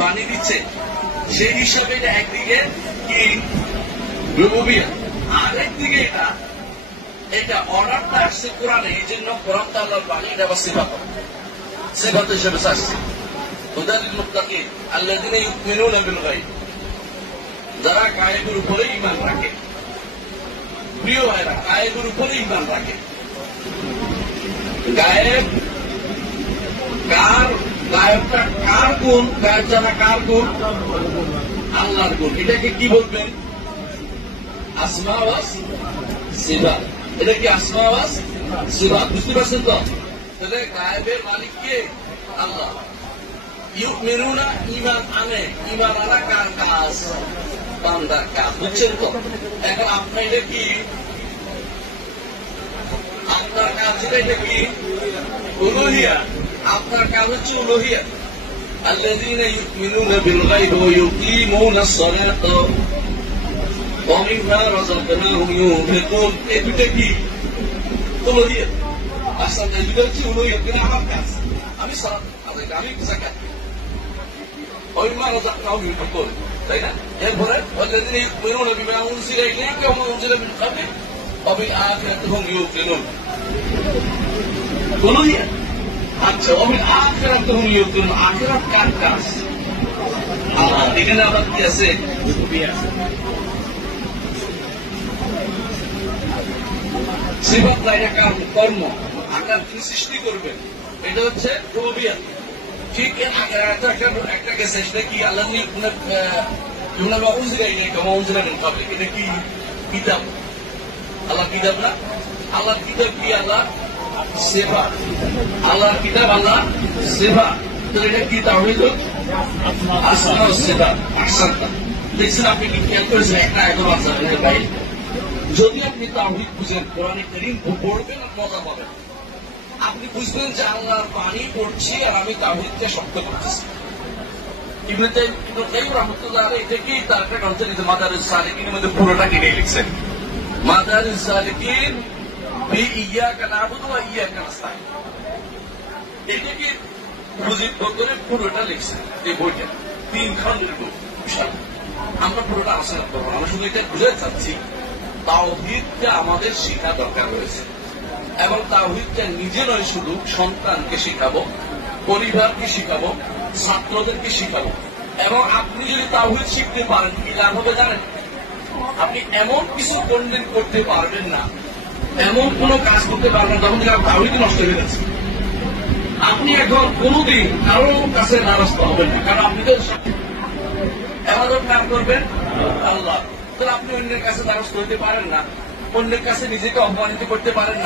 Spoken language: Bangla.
পানি দিচ্ছে সেই হিসাবে এটা একদিকে কি রুবুবিয়্যাত, আর একদিকে এটা অর্ডারটা আসছে কোরআনে, এই জন্য কোরআনটা আল্লাহর পানি, এটা আবার সিফাত হিসেবে আসছে। হুদালিল মুত্তাকিন আল্লাযীনা ইউমিনুনা বিল গায়ব, যারা গায়েবের উপরে ঈমান রাখে। প্রিয় ভাইরা, গায়েবের উপরে ঈমান রাখে। গায়েব গায়েবটা কার গুণ? গায়েব জানা কার গুণ? আল্লাহর গুণ। এটাকে কি বলবেন? আসমা ওয়া সিফাত। এটা কি আসমা ওয়া সিফাত? বুঝতে পারছেন তো? তাহলে গায়েবের মালিক কে? আল্লাহ। ইউমিনুনা ঈমান আনে, ঈমান আনা কার কাজ? বান্দার কাজ। বুঝছেন তো? এখন আপনার এটা কি? আপনার কাজ এটা কি? উলুহিয়াত। আপনার কাজ হচ্ছে উলুহিয়াত। আল্লাযীনা ইউমিনুনা বিল গায়বি ওয়া ইউকিমুনাস সালাতা ওয়া মিম্মা রাযাকনাহুম ইউনফিকুন। এই দুটো কি? উলুহিয়াত। আসলে এই দুটো হচ্ছে উলুহিয়াত। কিন্তু আমার কাজ, আমি সালাত আদায়, আমি যাকাত, ওয়া মিম্মা রাযাকনাহুম ইউনফিকুন, তাই না? এরপরে আল্লাযীনা ইউমিনুনা বিমা উনজিলা ইলাইকা ওয়া মা উনজিলা মিন ক্বাবলিক ওয়া বিল আখিরাতি হুম ইউকিনুন। উলুহিয়াত। আচ্ছা, অবিল আখিরাত হুম ইউকিনুন। আখিরাত কার কাজ? আল্লাহ। এখানে আবার কি আছে? সিফাত না, এটা কার কর্ম। আপনার যিনি সৃষ্টি করবেন, এটা হচ্ছে রুবুবিয়্যাত। ঠিক এর আগে একটা কেস, সেটা কি? আল্লাহ এটা কি কিতাব? আল্লাহ কিতাব না? আল্লাহর কিতাব কি? আল্লাহ সেবা। আল্লাহর কিতাব আল্লাহ সেবা। এটা কি? তাওহীদ আসমা ওয়াস সিফাত। আহসানতা। দেখছেন আপনি কি খেয়াল করেছেন? একটা এখন আছে ভাই, যদি আপনি তাওহীদ বুঝেন, কোরআনে কারীম পড়বেন আর মজা পাবেন। আপনি বুঝবেন যে আল্লাহর পানি পড়ছি আর আমি তাওহীদকে শক্ত করতেছি। ইবনে কাইয়্যিম রাহমাতুল্লাহ আলাইহি এটাকেই তার একটা গ্রন্থ লিখেছেন, মাদারিজ সালিকিনের মধ্যে পুরোটা কিনে লিখছেন। মাদারিজ সালিকিন বি ইয়াকা না'বুদু ওয়া ইয়াকা নাস্তাঈন। এটাকে বুঝিয়ে করে পুরোটা লিখছেন এই বইটা। 3 খণ্ডের বই, বিশাল। আমরা পুরোটা আলোচনা করবো। আমরা শুধু এটা বুঝে চাচ্ছি তাওহীদটা আমাদের শেখা দরকার রয়েছে, এবং তাওহীদটা নিজে নয়, শুধু সন্তানকে শিখাবো, পরিবারকে শিখাবো, ছাত্রদেরকে শিখাবো। এবং আপনি যদি তাওহীদ শিখতে পারেন, কি লাভ হবে জানেন? আপনি এমন কিছু কন্ডেম করতে পারবেন না, এমন কোন কাজ করতে পারবেন না, তখন তাওহীদ নষ্ট হয়ে যাচ্ছে। আপনি এখন কোনদিন কারোর কাছে নারাজ হবেন না, কারণ আপনি তো ইবাদত কার করবেন? আল্লাহ। তাহলে আপনি অন্যের কাছে নারাজ হতে পারেন না, অন্যের কাছে নিজেকে অপমানিত করতে পারেন না।